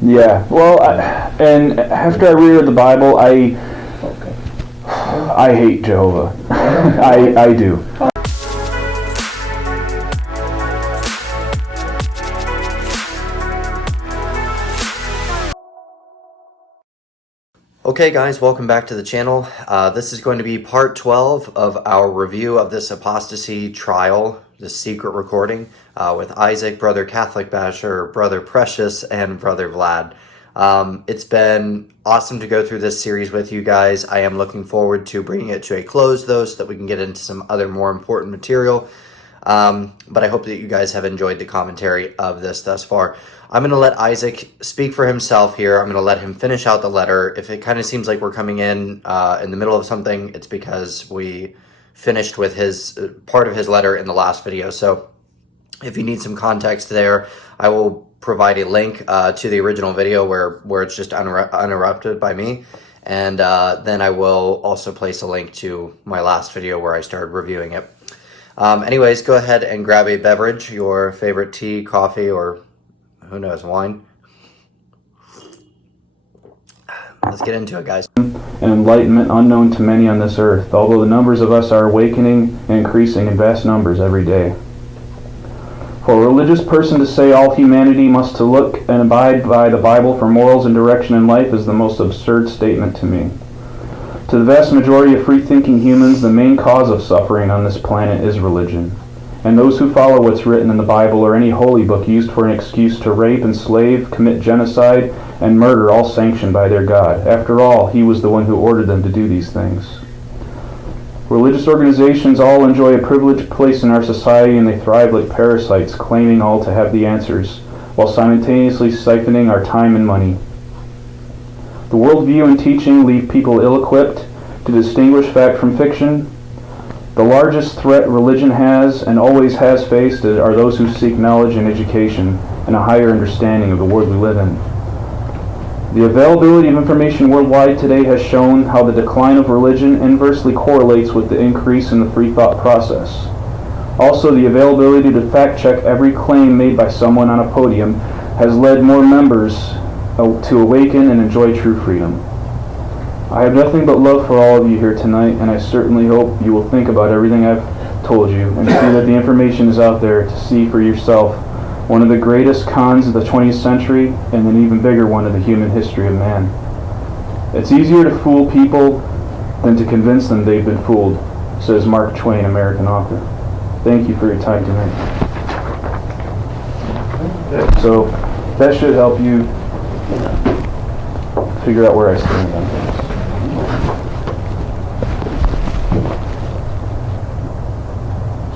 Yeah. Well, and after I reread the Bible, I hate Jehovah. I do. Okay guys, welcome back to the channel. This is going to be part 12 of our review of this apostasy trial, the secret recording, with Isaac, Brother Catholic Basher, Brother Precious, and Brother Vlad. It's been awesome to go through this series with you guys. I am looking forward to bringing it to a close though, so that we can get into some other more important material. But I hope that you guys have enjoyed the commentary of this thus far. I'm going to let Isaac speak for himself here. I'm going to let him finish out the letter. If it kind of seems like we're coming in the middle of something, it's because we finished with his part of his letter in the last video. So if you need some context there, I will provide a link to the original video where it's just uninterrupted by me. And then I will also place a link to my last video where I started reviewing it. Anyways, go ahead and grab a beverage, your favorite tea, coffee, or who knows, wine. Let's get into it, guys. An enlightenment unknown to many on this earth, although the numbers of us are awakening and increasing in vast numbers every day. For a religious person to say all humanity must to look and abide by the Bible for morals and direction in life is the most absurd statement to me. To the vast majority of free-thinking humans, the main cause of suffering on this planet is religion. And those who follow what's written in the Bible or any holy book used for an excuse to rape, enslave, commit genocide, and murder, all sanctioned by their God. After all, he was the one who ordered them to do these things. Religious organizations all enjoy a privileged place in our society, and they thrive like parasites, claiming all to have the answers, while simultaneously siphoning our time and money. The worldview and teaching leave people ill-equipped to distinguish fact from fiction. The largest threat religion has and always has faced are those who seek knowledge and education and a higher understanding of the world we live in. The availability of information worldwide today has shown how the decline of religion inversely correlates with the increase in the free thought process. Also, the availability to fact-check every claim made by someone on a podium has led more members to awaken and enjoy true freedom. I have nothing but love for all of you here tonight, and I certainly hope you will think about everything I've told you and see that the information is out there to see for yourself. One of the greatest cons of the 20th century, and an even bigger one of the human history of man. It's easier to fool people than to convince them they've been fooled, says Mark Twain, American author. Thank you for your time tonight. So that should help you figure out where I stand on things.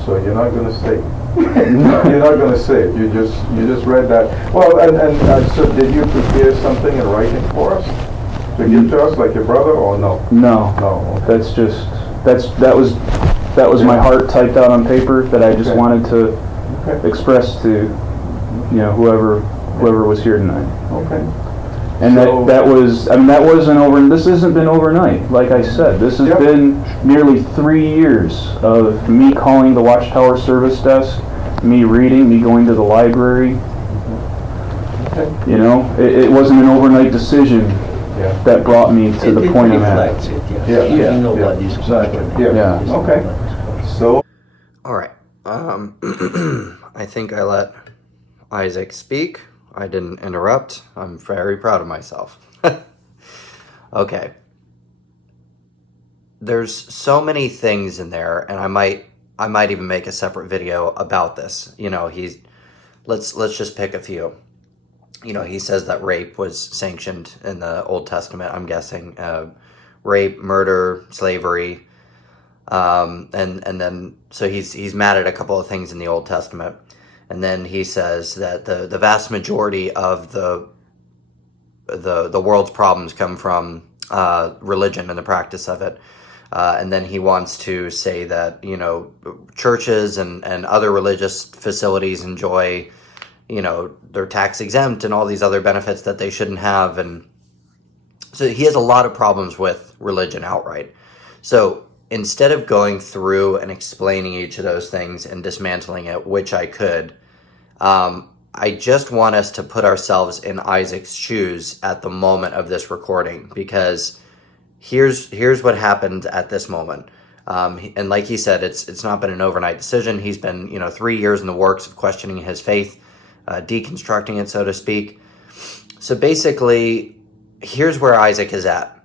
So you're not going to say, you're not going to say it. You just read that. Well, and so did you prepare something in writing for us to give to us, like your brother, or no? No. Okay. That was my heart typed out on paper that I just wanted to express to whoever was here tonight. Okay. And this hasn't been overnight. Like I said, this has been nearly 3 years of me calling the Watchtower service desk, me reading, me going to the library. Okay. It wasn't an overnight decision that brought me to the point I'm at. Exactly. Yeah. Okay. So. All right. I think I let Isaac speak. I didn't interrupt. I'm very proud of myself. Okay. There's so many things in there, and I might even make a separate video about this. Let's just pick a few. He says that rape was sanctioned in the Old Testament, I'm guessing. Rape, murder, slavery. And then so he's mad at a couple of things in the Old Testament. And then he says that the vast majority of the world's problems come from religion and the practice of it. And then he wants to say that, churches and other religious facilities enjoy, they're tax exempt and all these other benefits that they shouldn't have. And so he has a lot of problems with religion outright. So instead of going through and explaining each of those things and dismantling it, which I could, I just want us to put ourselves in Isaac's shoes at the moment of this recording, because here's what happened at this moment. And like he said, it's not been an overnight decision. He's been 3 years in the works of questioning his faith, deconstructing it, so to speak. So basically, here's where Isaac is at.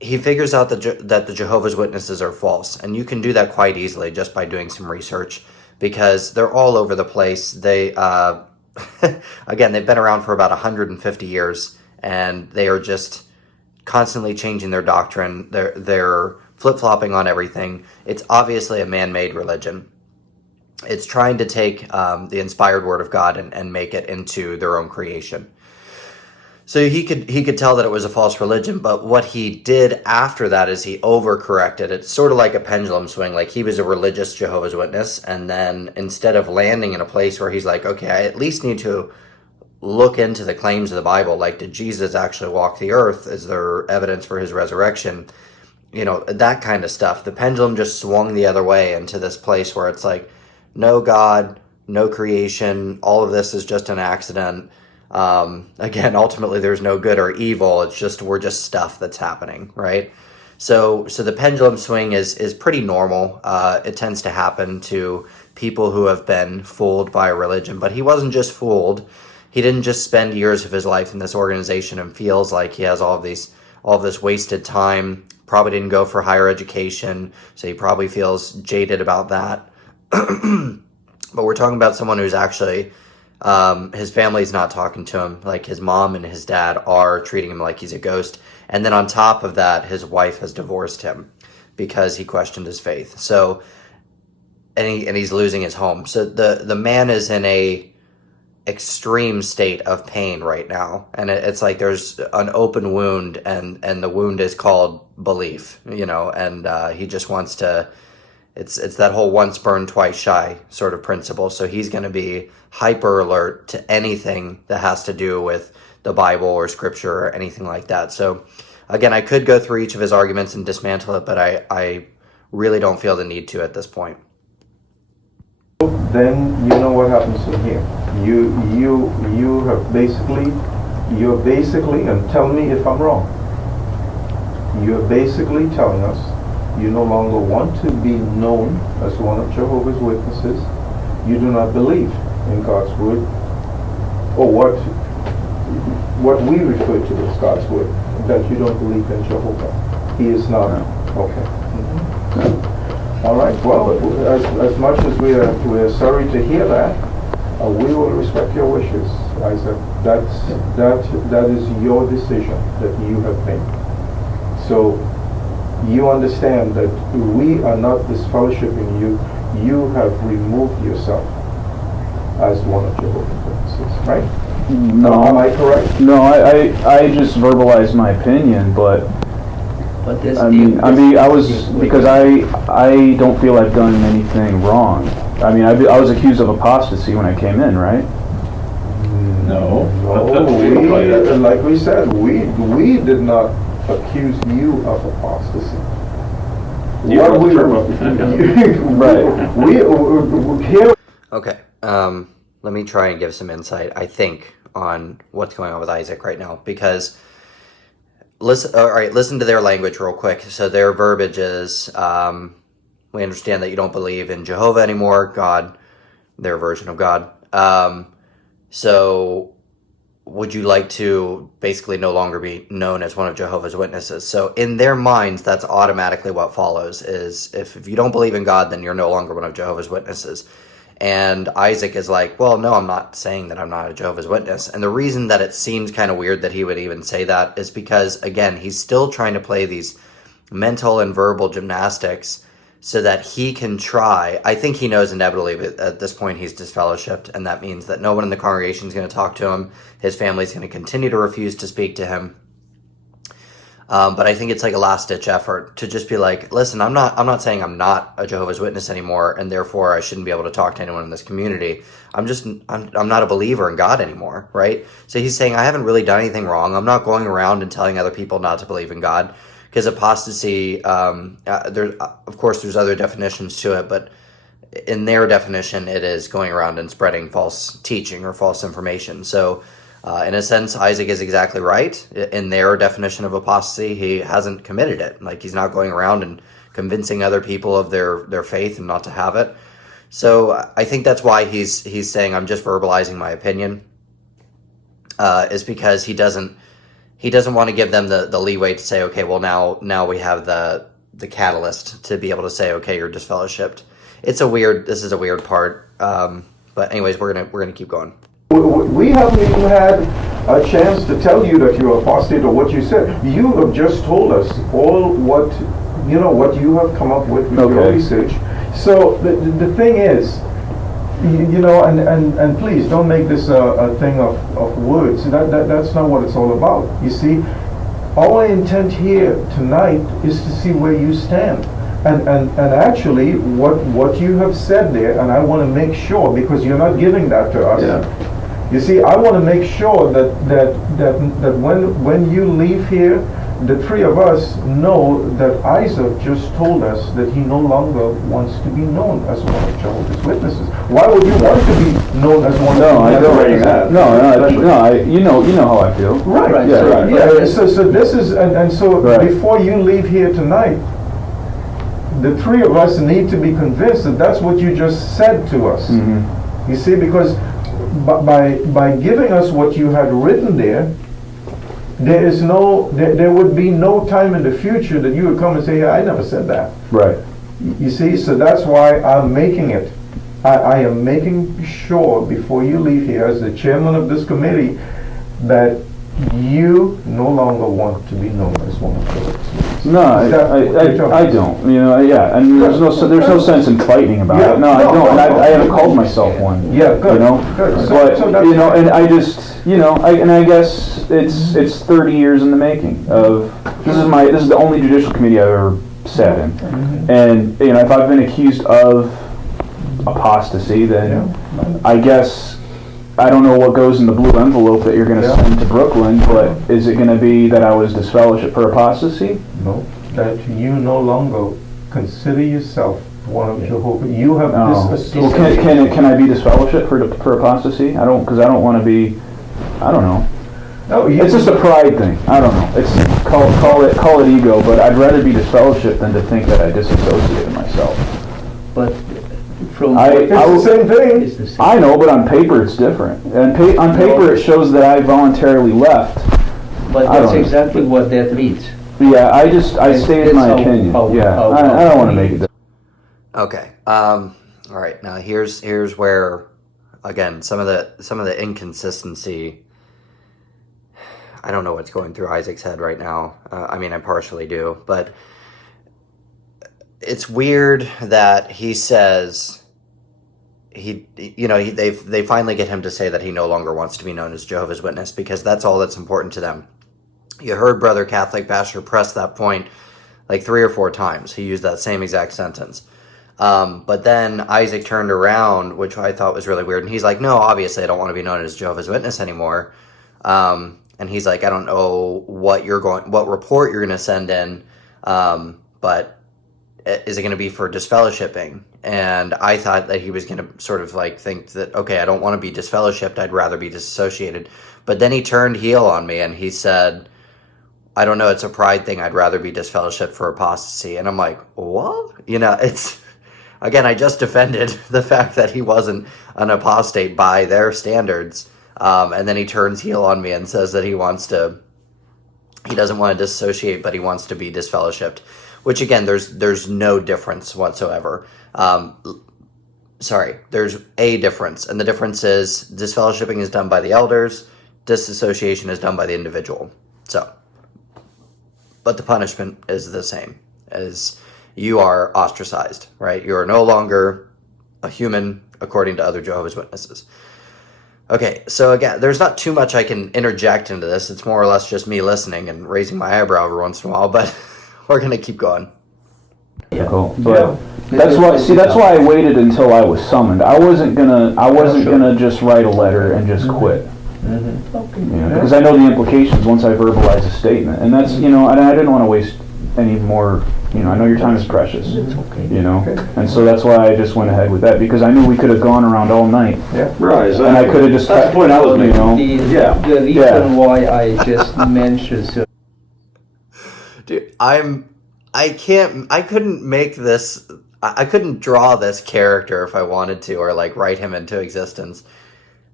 He figures out that the Jehovah's Witnesses are false, and you can do that quite easily just by doing some research, because they're all over the place. They again, they've been around for about 150 years, and they are just constantly changing their doctrine. They're flip-flopping on everything. It's obviously a man-made religion. It's trying to take the inspired word of God and make it into their own creation. So he could tell that it was a false religion, but what he did after that is he overcorrected. It's sort of like a pendulum swing. Like, he was a religious Jehovah's Witness, and then instead of landing in a place where he's like, okay, I at least need to look into the claims of the Bible. Like, did Jesus actually walk the earth? Is there evidence for his resurrection? That kind of stuff. The pendulum just swung the other way into this place where it's like, no God, no creation, all of this is just an accident. Again, ultimately there's no good or evil. It's just, we're just stuff that's happening, right? So the pendulum swing is pretty normal. It tends to happen to people who have been fooled by a religion, but he wasn't just fooled. He didn't just spend years of his life in this organization and feels like he has all of this wasted time. Probably didn't go for higher education, so he probably feels jaded about that. But we're talking about someone who's actually, his family's not talking to him. Like, his mom and his dad are treating him like he's a ghost. And then on top of that, his wife has divorced him because he questioned his faith. So, and he's losing his home. So the man is in a extreme state of pain right now. And it's like there's an open wound, and the wound is called belief, and he just wants to, it's that whole once burned, twice shy sort of principle. So he's going to be hyper alert to anything that has to do with the Bible or scripture or anything like that. So again, I could go through each of his arguments and dismantle it, but I really don't feel the need to at this point. Then you know what happens in here. You're basically, and tell me if I'm wrong, you're basically telling us you no longer want to be known as one of Jehovah's Witnesses. You do not believe in God's word, or what we refer to as God's word, that you don't believe in Jehovah. He is not. Okay. Mm-hmm. All right. Well, as much as we are sorry to hear that, we will respect your wishes, Isaac. That is your decision that you have made. So you understand that we are not disfellowshipping you. You have removed yourself as one of Jehovah's Witnesses, right? No. Am I correct? No, I just verbalized my opinion, but this because I don't feel I've done anything wrong. I mean, I was accused of apostasy when I came in, right? No, like we said, we did not accuse you of apostasy. Okay, let me try and give some insight, I think, on what's going on with Isaac right now, because listen to their language real quick. So their verbiage is, we understand that you don't believe in Jehovah anymore, God, their version of God. So would you like to basically no longer be known as one of Jehovah's Witnesses? So in their minds, that's automatically what follows, is if you don't believe in God, then you're no longer one of Jehovah's Witnesses. And Isaac is like, well, no, I'm not saying that I'm not a Jehovah's Witness. And the reason that it seems kind of weird that he would even say that is because, again, he's still trying to play these mental and verbal gymnastics so that he can try. I think he knows inevitably at this point he's disfellowshipped, and that means that no one in the congregation is going to talk to him. His family's going to continue to refuse to speak to him. But I think it's like a last-ditch effort to just be like, listen, I'm not saying I'm not a Jehovah's Witness anymore, and therefore I shouldn't be able to talk to anyone in this community. I'm not a believer in God anymore, right? So he's saying, I haven't really done anything wrong. I'm not going around and telling other people not to believe in God, because apostasy, of course there's other definitions to it, but in their definition, it is going around and spreading false teaching or false information. So, in a sense, Isaac is exactly right. In their definition of apostasy, he hasn't committed it. Like, he's not going around and convincing other people of their faith and not to have it. So I think that's why he's saying, I'm just verbalizing my opinion, is because he doesn't want to give them the leeway to say, okay, well, now we have the catalyst to be able to say, okay, you're disfellowshipped. This is a weird part. But anyways, we're gonna keep going. We haven't even had a chance to tell you that you're apostate or what you said. You have just told us all what you have come up with your research. So the thing is, and please don't make this a thing of words. That's not what it's all about. You see, our intent here tonight is to see where you stand. And actually, what you have said there, and I want to make sure, because you're not giving that to us. Yeah. You see, I want to make sure that when you leave here, the three of us know that Isaac just told us that he no longer wants to be known as one of Jehovah's Witnesses. Why would you want to be known as one of Jehovah's Witnesses? You know how I feel. Right. So this is, and so before you leave here tonight, the three of us need to be convinced that that's what you just said to us. Mm-hmm. You see, because by giving us what you had written there, there would be no time in the future that you would come and say, yeah, I never said that. Right. You see, so that's why I'm making it. I am making sure before you leave here, as the chairman of this committee, that you no longer want to be known as one of those. No, I don't. And there's no sense in fighting about it. No, I don't. And I haven't called myself one. Yeah, good. Good. But and I just, I guess it's 30 years in the making of this is the only judicial committee I've ever sat in, and if I've been accused of apostasy, then I guess. I don't know what goes in the blue envelope that you're going to send to Brooklyn, but is it going to be that I was disfellowshipped for apostasy? No, that you no longer consider yourself one of Jehovah. You have disassociated. Well, can I be disfellowshipped for apostasy? I don't want to be. I don't know. No, it's just a pride thing. I don't know. It's call it ego, but I'd rather be disfellowshipped than to think that I disassociated myself. But it's the same thing. I know, but on paper it's different. And on paper it shows that I voluntarily left. But that's exactly what that means. Yeah, I stated my opinion. I don't want to make it. Okay. All right. Now here's where, again, some of the inconsistency. I don't know what's going through Isaac's head right now. I mean, I partially do, but it's weird that he says they finally get him to say that he no longer wants to be known as Jehovah's Witness, because that's all that's important to them. You heard Brother Catholic Basher press that point like 3 or 4 times. He used that same exact sentence. But then Isaac turned around, which I thought was really weird, and he's like, no, obviously I don't want to be known as Jehovah's Witness anymore. And he's like, I don't know what report you're going to send in, but is it going to be for disfellowshipping? And I thought that he was going to sort of like think that, okay, I don't want to be disfellowshipped, I'd rather be disassociated. But then he turned heel on me and he said, I don't know, it's a pride thing, I'd rather be disfellowshipped for apostasy. And I'm like, what? It's, again, I just defended the fact that he wasn't an apostate by their standards. And then he turns heel on me and says that he doesn't want to disassociate, but he wants to be disfellowshipped. Which, again, there's no difference whatsoever. There's a difference. And the difference is disfellowshipping is done by the elders, disassociation is done by the individual. But the punishment is the same, as you are ostracized, right? You are no longer a human according to other Jehovah's Witnesses. Okay, so again, there's not too much I can interject into this. It's more or less just me listening and raising my eyebrow every once in a while, but we're going to keep going. Yeah. Cool. But that's why I waited until I was summoned. I wasn't gonna just write a letter and just quit. Mm-hmm. Okay. Because I know the implications once I verbalize a statement, and that's and I didn't want to waste any more I know your time is precious. It's okay. And so that's why I just went ahead with that, because I knew we could have gone around all night. Yeah. Right. And I could have just That's the point I was making. Yeah. The reason why I just mentioned so Dude, I couldn't make this, I couldn't draw this character if I wanted to, or like write him into existence.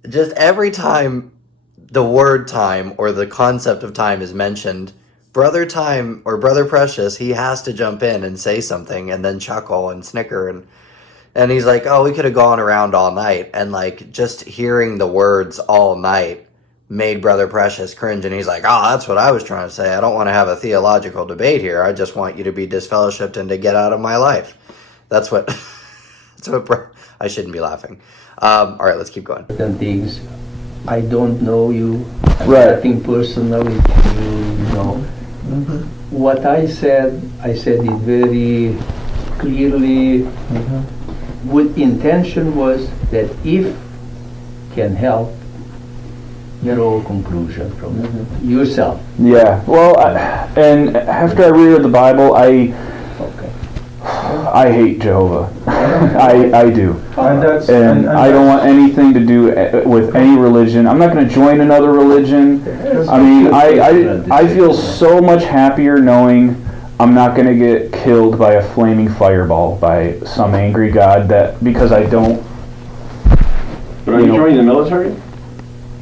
Just every time the word time or the concept of time is mentioned, Brother Time or Brother Precious, he has to jump in and say something and then chuckle and snicker, and he's like, oh, we could have gone around all night, and like just hearing the words all night made Brother Precious cringe, and he's like, oh, that's what I was trying to say. I don't want to have a theological debate here. I just want you to be disfellowshipped and to get out of my life. That's what I shouldn't be laughing. All right, let's keep going. certain things. I don't know you. Right. Nothing personally to you. What I said it very clearly. With intention was that if can help, draw a conclusion from yourself. Yeah. Well, and after I reread the Bible, Okay. I hate Jehovah. I do. And that's And I don't want anything to do with any religion. I'm not going to join another religion. I mean, I feel so much happier knowing I'm not going to get killed by a flaming fireball by some angry god because I don't. But are you joining the military?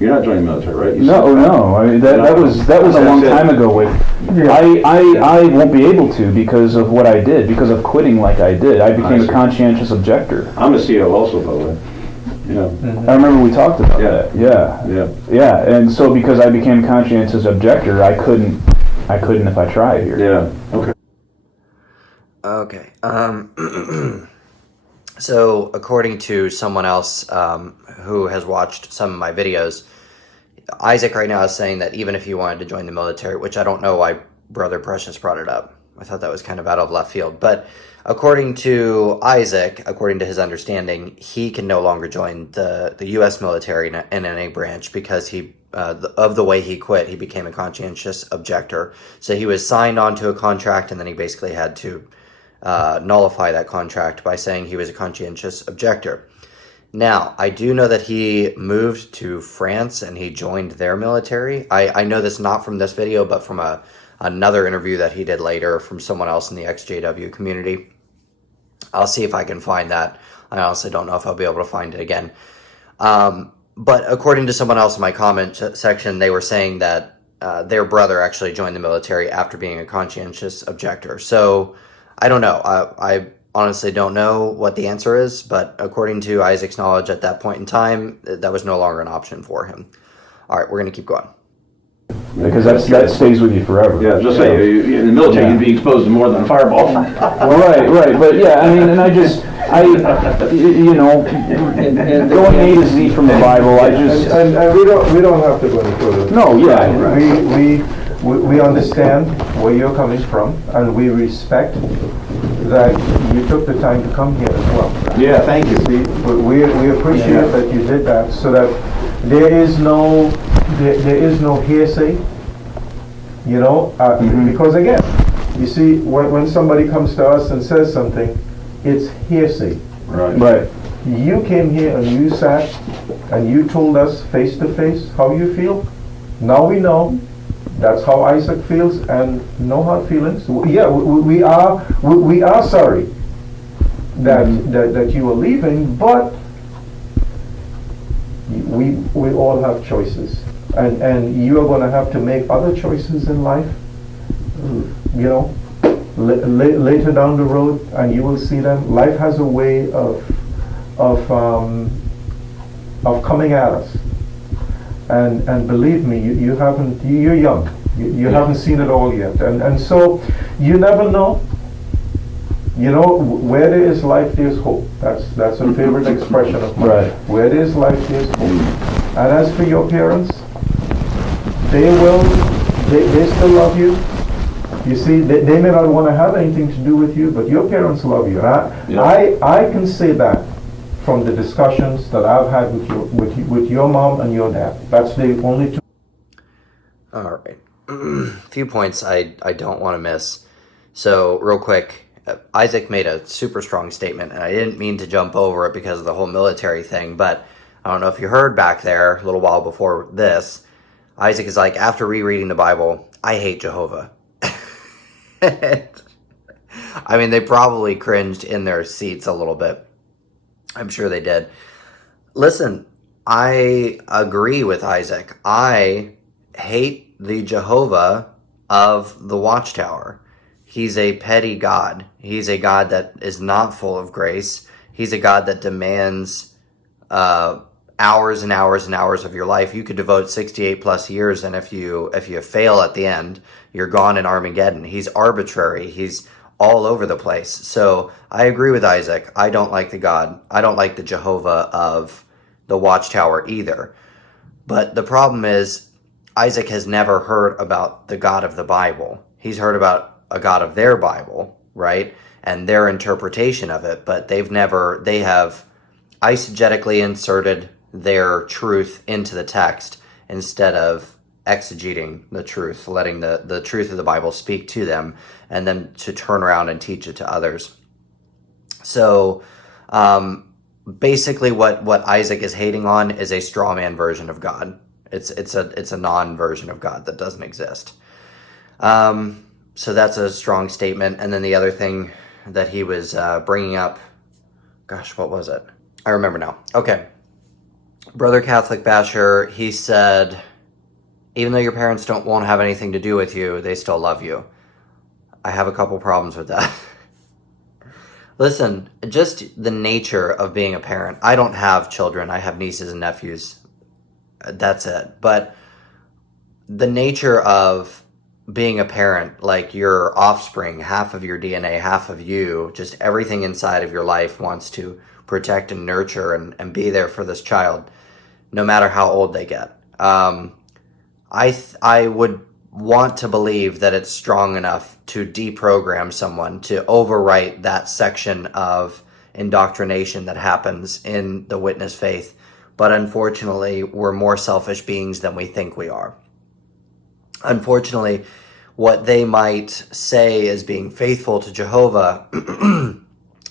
You're not joining the military, right? No. I mean, that was a long time ago. I won't be able to because of what I did, because of quitting like I did. I became a conscientious objector. I'm a CO also, by the way. I remember we talked about that. Yeah. Yeah, and so because I became a conscientious objector, I couldn't if I tried here. Yeah. Okay. Okay. So according to someone else who has watched some of my videos, Isaac right now is saying that even if he wanted to join the military, which I don't know why Brother Precious brought it up. I thought that was kind of out of left field. But according to Isaac, according to his understanding, he can no longer join the U.S. military in any branch because of the way he quit. He became a conscientious objector. So he was signed onto a contract, and then he basically had to nullify that contract by saying he was a conscientious objector. Now, I do know that he moved to France and he joined their military. I know this not from this video, but from another interview that he did later from someone else in the XJW community. I'll see if I can find that. I honestly don't know if I'll be able to find it again. But according to someone else in my comment section, they were saying that their brother actually joined the military after being a conscientious objector. So I don't know. I honestly don't know what the answer is, but according to Isaac's knowledge at that point in time, that was no longer an option for him. All right, we're going to keep going. Because that stays with you forever. Yeah, just say, in the military, you'd be exposed to more than a fireball. Right. But yeah, I mean, and going A to Z from the Bible, and we don't have to go any further. No, yeah. We understand where you're coming from, and we respect that you took the time to come here as well. Yeah, thank you. See, but we appreciate that you did that, so that there is no hearsay, because again, you see, when somebody comes to us and says something, it's hearsay. Right. You came here and you sat and you told us face to face how you feel. Now we know. That's how Isaac feels, and no hard feelings. Yeah, we are sorry that you are leaving, but we all have choices, and you are going to have to make other choices in life. Later down the road, and you will see them. Life has a way of coming at us. And believe me, you're young. You haven't seen it all yet. And so you never know. Where there is life, there's hope. That's a favorite expression of mine. Right. Where there is life, there's hope. And as for your parents, they still love you. You see, they may not want to have anything to do with you, but your parents love you. And I can say that from the discussions that I've had with your mom and your dad. That's the only two. All right. A few points I don't want to miss. So real quick, Isaac made a super strong statement, and I didn't mean to jump over it because of the whole military thing, but I don't know if you heard back there a little while before this, Isaac is like, after rereading the Bible, I hate Jehovah. I mean, they probably cringed in their seats a little bit. I'm sure they did. Listen, I agree with Isaac. I hate the Jehovah of the Watchtower. He's a petty God. He's a God that is not full of grace. He's a God that demands hours and hours and hours of your life. You could devote 68 plus years, and if you fail at the end, you're gone in Armageddon. He's arbitrary. He's all over the place. So I agree with Isaac. I don't like the God. I don't like the Jehovah of the Watchtower either. But the problem is, Isaac has never heard about the God of the Bible. He's heard about a God of their Bible, right? And their interpretation of it, but they have eisegetically inserted their truth into the text instead of exegeting the truth, letting the truth of the Bible speak to them, and then to turn around and teach it to others. So basically what Isaac is hating on is a straw man version of God. It's a non-version of God that doesn't exist. So that's a strong statement. And then the other thing that he was bringing up, gosh, what was it? I remember now. Okay. Brother Catholic Basher, he said, even though your parents won't have anything to do with you, they still love you. I have a couple problems with that. Listen, just the nature of being a parent. I don't have children. I have nieces and nephews. That's it. But the nature of being a parent, like your offspring, half of your DNA, half of you, just everything inside of your life wants to protect and nurture and be there for this child, no matter how old they get. I would want to believe that it's strong enough to deprogram someone, to overwrite that section of indoctrination that happens in the witness faith. But unfortunately, we're more selfish beings than we think we are. Unfortunately, what they might say as being faithful to Jehovah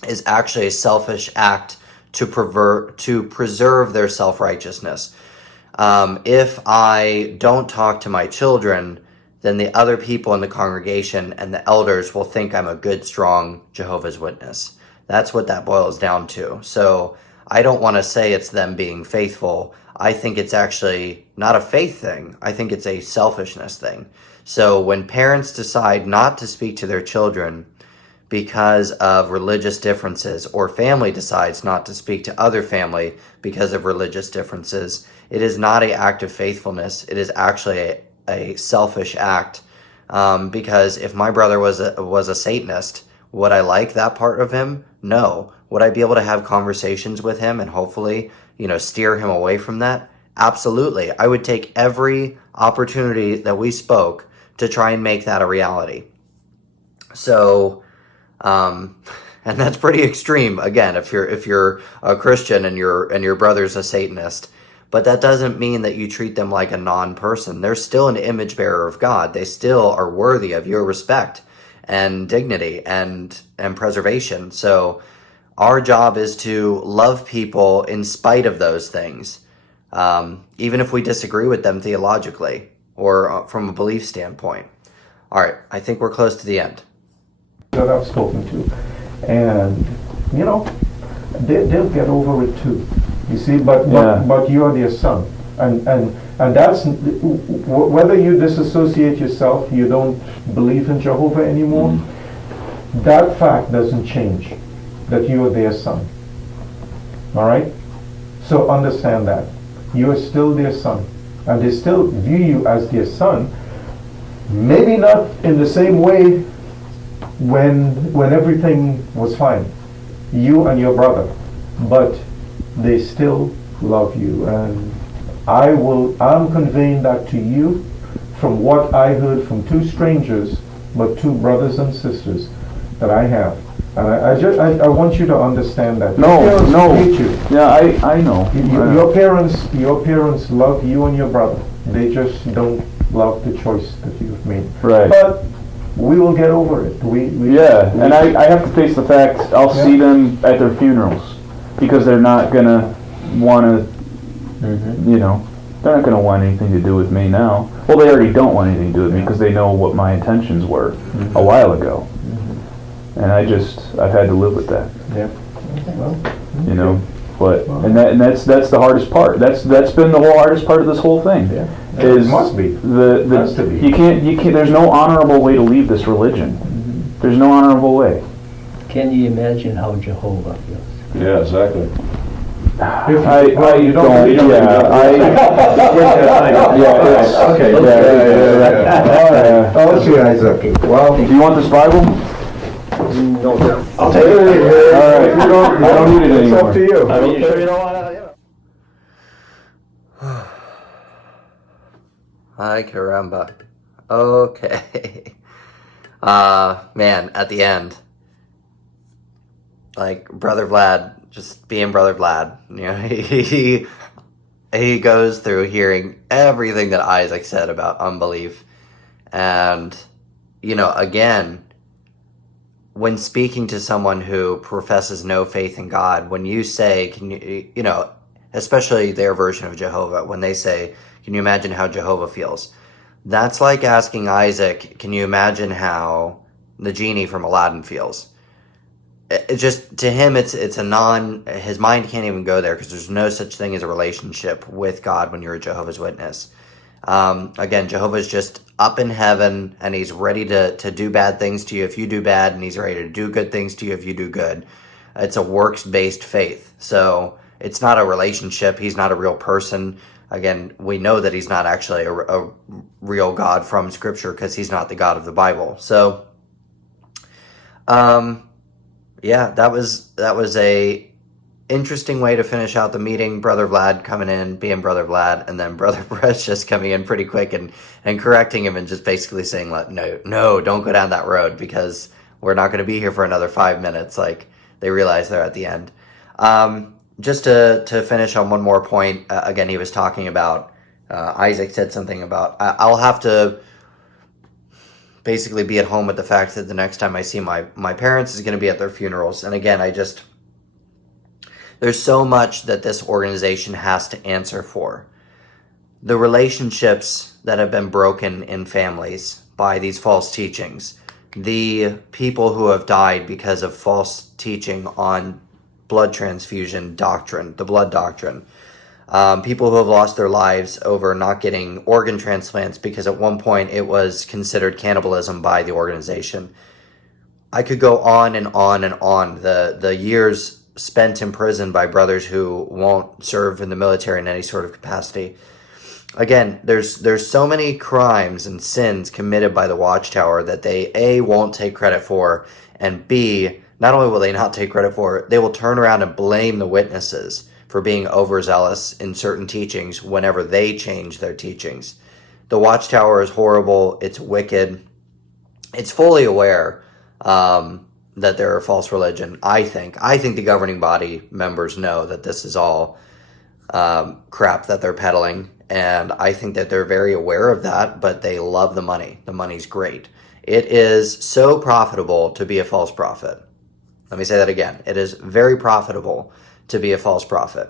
is actually a selfish act to preserve their self-righteousness. If I don't talk to my children, then the other people in the congregation and the elders will think I'm a good, strong Jehovah's Witness. That's what that boils down to. So I don't want to say it's them being faithful. I think it's actually not a faith thing. I think it's a selfishness thing. So when parents decide not to speak to their children because of religious differences, or family decides not to speak to other family because of religious differences, it is not an act of faithfulness. It is actually a selfish act. Because if my brother was a Satanist, would I like that part of him? No. Would I be able to have conversations with him and hopefully, steer him away from that? Absolutely. I would take every opportunity that we spoke to try and make that a reality. So, and that's pretty extreme. Again, if you're a Christian and your brother's a Satanist, but that doesn't mean that you treat them like a non-person. They're still an image bearer of God. They still are worthy of your respect and dignity and preservation. So our job is to love people in spite of those things, even if we disagree with them theologically or from a belief standpoint. All right, I think we're close to the end. That I've spoken to, and they'll get over it too. You see, but you are their son, and that's whether you disassociate yourself, you don't believe in Jehovah anymore. That fact doesn't change that you are their son. All right, so understand that you are still their son, and they still view you as their son. Maybe not in the same way when everything was fine, you and your brother, but they still love you, and I'm conveying that to you from what I heard from two strangers, but two brothers and sisters that I have, and I want you to understand that. Your parents hate you. Yeah, I know. Your parents love you and your brother. They just don't love the choice that you've made. Right. But we will get over it. Yeah, and I have to face the fact I'll see them at their funerals because they're not gonna want to, you know, they're not gonna want anything to do with me now. Well, they already don't want anything to do with me because they know what my intentions were a while ago, and I've had to live with that. Yeah. Well, You know, but and that's the hardest part. That's been the whole hardest part of this whole thing. yeah. Is It must be. Has to be. you can't there's no honorable way to leave this religion. There's no honorable way. Can you imagine how Jehovah feels? Yeah, exactly. You don't- Okay. All right. Okay, Isaac. Well, Do you want this Bible? no, I'll take it. All right. I don't need it It's anymore. up to you. I mean, you sure you don't want to, Ay, caramba. Okay. Man, at the end, like, Brother Vlad, just being Brother Vlad, you know, he goes through hearing everything that Isaac said about unbelief. And, you know, again, when speaking to someone who professes no faith in God, when you say, can you know, especially their version of Jehovah, when they say, can you imagine how Jehovah feels? That's like asking Isaac, can you imagine how the genie from Aladdin feels? It just, to him, it's a his mind can't even go there because there's no such thing as a relationship with God when you're a Jehovah's Witness. Again, Jehovah's just up in heaven and he's ready to do bad things to you if you do bad, and he's ready to do good things to you if you do good. It's a works-based faith. So it's not a relationship. He's not a real person. Again, we know that he's not actually a real God from Scripture because he's not the God of the Bible. So, yeah, that was a interesting way to finish out the meeting. Brother Vlad coming in, being Brother Vlad, and then Brother Precious coming in pretty quick and correcting him and just basically saying, like, no, don't go down that road because we're not going to be here for another 5 minutes. Like, they realize they're at the end. Just to finish on one more point, again, he was talking about, Isaac said something about, I'll have to basically be at home with the fact that the next time I see my parents is going to be at their funerals. And again, there's so much that this organization has to answer for. The relationships that have been broken in families by these false teachings, the people who have died because of false teaching on blood transfusion doctrine, the blood doctrine, people who have lost their lives over not getting organ transplants because at one point it was considered cannibalism by the organization. I could go on and on and on. The years spent in prison by brothers who won't serve in the military in any sort of capacity. Again, there's so many crimes and sins committed by the Watchtower that they A, won't take credit for, and B, not only will they not take credit for it, they will turn around and blame the witnesses for being overzealous in certain teachings whenever they change their teachings. The Watchtower is horrible. It's wicked. It's fully aware that they're a false religion, I think. I think the governing body members know that this is all crap that they're peddling, and I think that they're very aware of that, but they love the money. The money's great. It is so profitable to be a false prophet. Let me say that again. It is very profitable to be a false prophet.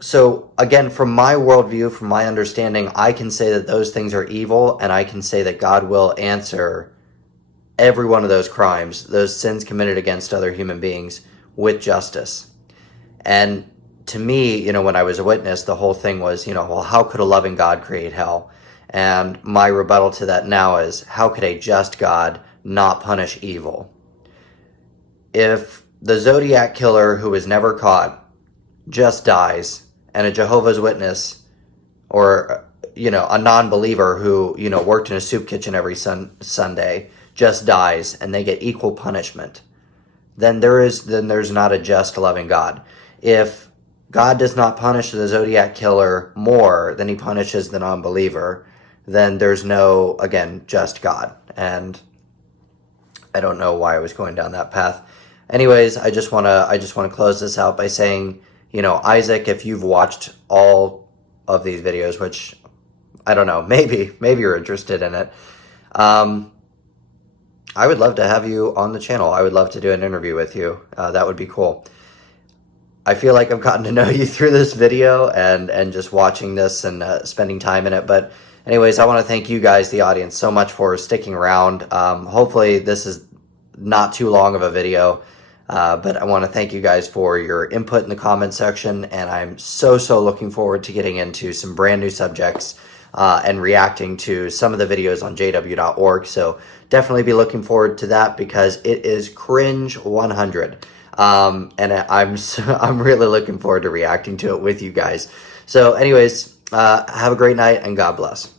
So again, from my worldview, from my understanding, I can say that those things are evil, and I can say that God will answer every one of those crimes, those sins committed against other human beings, with justice. And to me, when I was a witness, the whole thing was, well, how could a loving God create hell? And my rebuttal to that now is, how could a just God not punish evil? If the Zodiac killer who was never caught just dies, and a Jehovah's Witness or, a non-believer who, worked in a soup kitchen every Sunday just dies and they get equal punishment, then there's not a just, loving God. If God does not punish the Zodiac killer more than he punishes the non-believer, then there's no, again, just God. And I don't know why I was going down that path. Anyways, I just want to close this out by saying, Isaac, if you've watched all of these videos, which I don't know, maybe you're interested in it. I would love to have you on the channel. I would love to do an interview with you. That would be cool. I feel like I've gotten to know you through this video and just watching this and spending time in it. But anyways, I want to thank you guys, the audience, so much for sticking around. Hopefully this is not too long of a video, but I want to thank you guys for your input in the comment section. And I'm so looking forward to getting into some brand new subjects and reacting to some of the videos on jw.org. So definitely be looking forward to that because it is cringe 100. And I'm really looking forward to reacting to it with you guys. So anyways, have a great night and God bless.